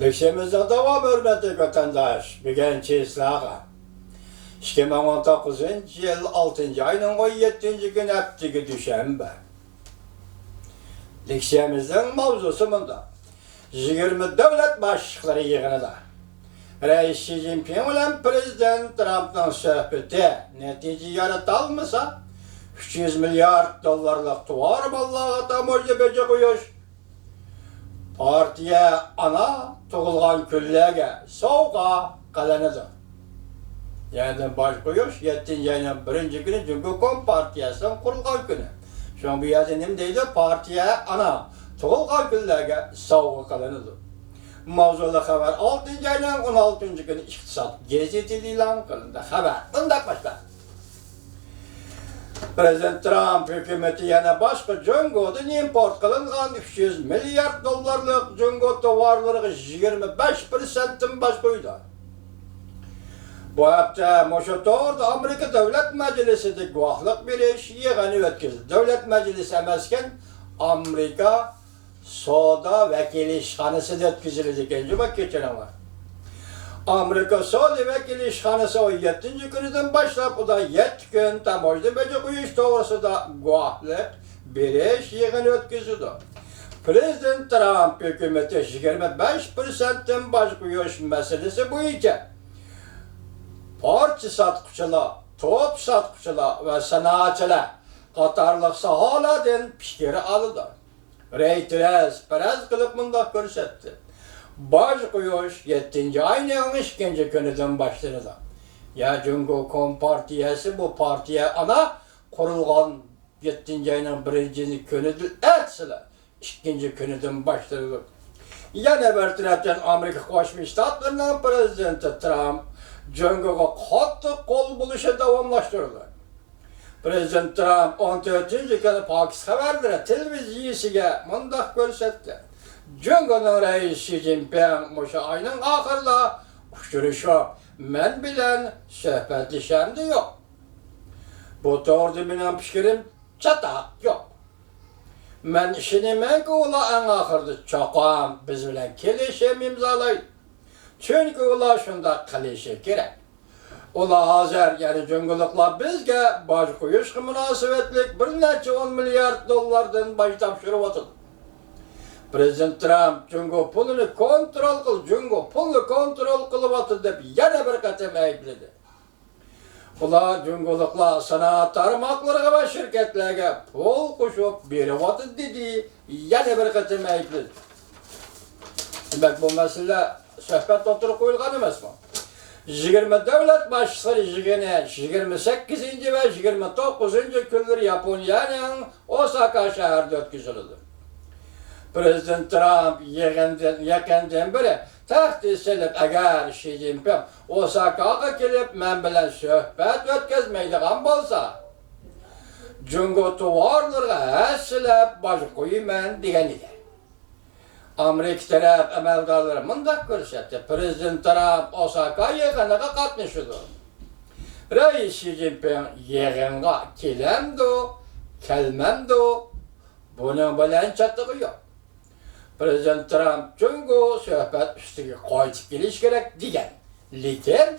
Ülkemizde devam hürmetli vatandaş, bir genç islaha. 2019 yıl 6. ayının 17. günü heptiki düşenbe. Ülkemizin mavzusu bunda. 20 devlet başlıkları yığınıda. Reis Xi Jinping ile Prezident Trump'ın sohbeti netice yaratalmasa 300 milyar dolarlık tuvar mallığa tamoyla bece koyuş. Partiye ana tuğulgan küllege soğuğa kalanıdır. Yani baş koyuş 7. ayının 1. günü çünkü Kompartiyasının kurulgan günü. Şu an bu yazınım deydi partiye ana tuğulgan küllege soğuğa kalanıdır. Mavzulu haber 6. ayının 16. günü iktisat gazetesi ilan kılındı. Haber bundan başka. Prezident Trump hükümeti yana başka Cungo'dan import kılıngan 300 milyar dolarlık Cungo tovarları 25%'in başkaydı. Bu hafta Moşotor'da Amerika Devlet Meclisi'de guahlık bir iş yığını ötküzdü. Devlet Meclisi emesken Amerika Soda Vekili İşhanesi de ötküzülüldü. Genci bak geçen ama. Amerika Soda Vekili İşhanesi o 7. gününden başlayıp o da 7 gün tam oydu. Bence bu iş doğrusu da guahlık bir iş yığını ötküzüldü. Prezident Trump hükümeti 25%'in başkayış meselesi bu iken parti satkıçılar, top satkıçılar ve sanatçılar Katarlık sahalardan fikir aldı. Reuters perez kılıp bunda görsetti. Başkayış 7. ayının 2. günüden başladı. Ya Cungo Kompartiyası bu partiye ana kurulgan 7. ayının 1. günüdür etsile 2. günüden başladı. Yana bir taraftan Amerika Koşmuş Ştatlarının Prezidenti Trump Cungo'ga katı kol buluşu devamlaştırdı. Prezident Trump 14. günü Pakistan haberleri televizyisiga mındak görsetti. Cungo'nun reis Xi Jinping muşa ayının ahırla uçuruşu men bilen söhbetleşendi yok. Bu doğru benim fikrim çatak yok. Men işini men ki ola en ahırda çokam biz bilen kelişim imzalaydı. Çünkü ola şunda kalişi gerek. Ola hazır yani cüngülükler bizge baş koyuş münasebetlik bir neçe 10 milyar dolardan baş tapşırıp atıldı. Prezident Trump cüngü pulunu kontrol kıl, cüngü pulunu kontrol kılıp atıldı dep yana bir katım ayıpladı. Ola cüngülükler sanat tarmakları ve şirketlerge pul kuşup bir atıldı dedi yana bir katım ayıpladı. Demek bu mesele sohbet oturup koyulgan emas mı? 20 devlet başlıkları 28. ve 29. günleri Japonya'nın Osaka şehirde ötküzülüdü. Prezident Trump yakından beri tahdis edip eğer Xi Jinping Osaka'ya gelip men bilen sohbet ötküzmeydigan bolsa Cungo tuvarlarga häsilep baş koyayım degan edi. Amerika taraf amaldarları mındak görsetti. Prezident Trump Osaka yığınıga katnaşıdı. Reis Xi Jinping yığınga kelemdi, kelmemdi. Bunun bilen çatığı yok. Prezident Trump Cungo sohbet üstüge koyup geliş gerek diyen. Lekin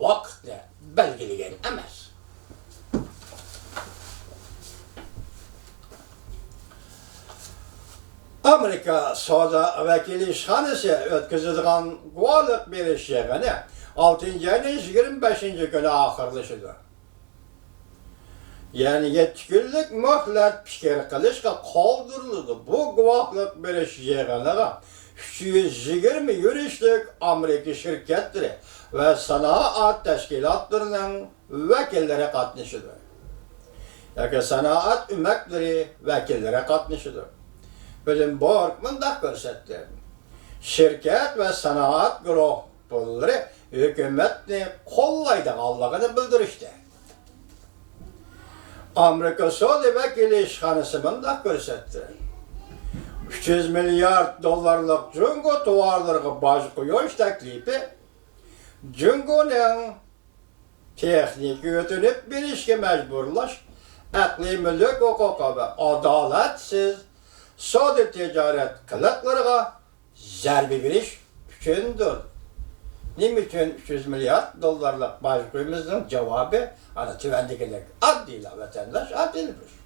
vakti belgilegen emas. Amerika Soda Vekili İşhanesi ötküzüldüğün guvalık bir iş yığını 6. ayının 25. günü ahırlaşıdı. Yani 7 günlük mühlet fikir kılışka kaldırıldı. Bu guvalık bir iş yığınına 320 yürüyüşlük Amerika şirketleri ve sanaat teşkilatlarının vekilleri katlaşıdı. Yani sanaat ümekleri vekilleri katlaşıdı. Bilim Borg mındak görsetti. Şirket ve sanaat grupları hükümetini kollaydıqanlığını bildirişti. Amerika Soda Vekili İşhanesi mındak görsetti. 300 milyar dolarlık Cungo tuvarlarına baş koyuş teklifi Cungo'nun texnik yötünüp bir işe mecburlaş, akli mülk hukuku ve adaletsiz soda ticaret kılıklarına zərbi veriş üçündür. Nim üçün 300 milyar dolarlık başkuyumuzun cevabı ana tüvendikilik ad değil vatandaş ad bilmiş.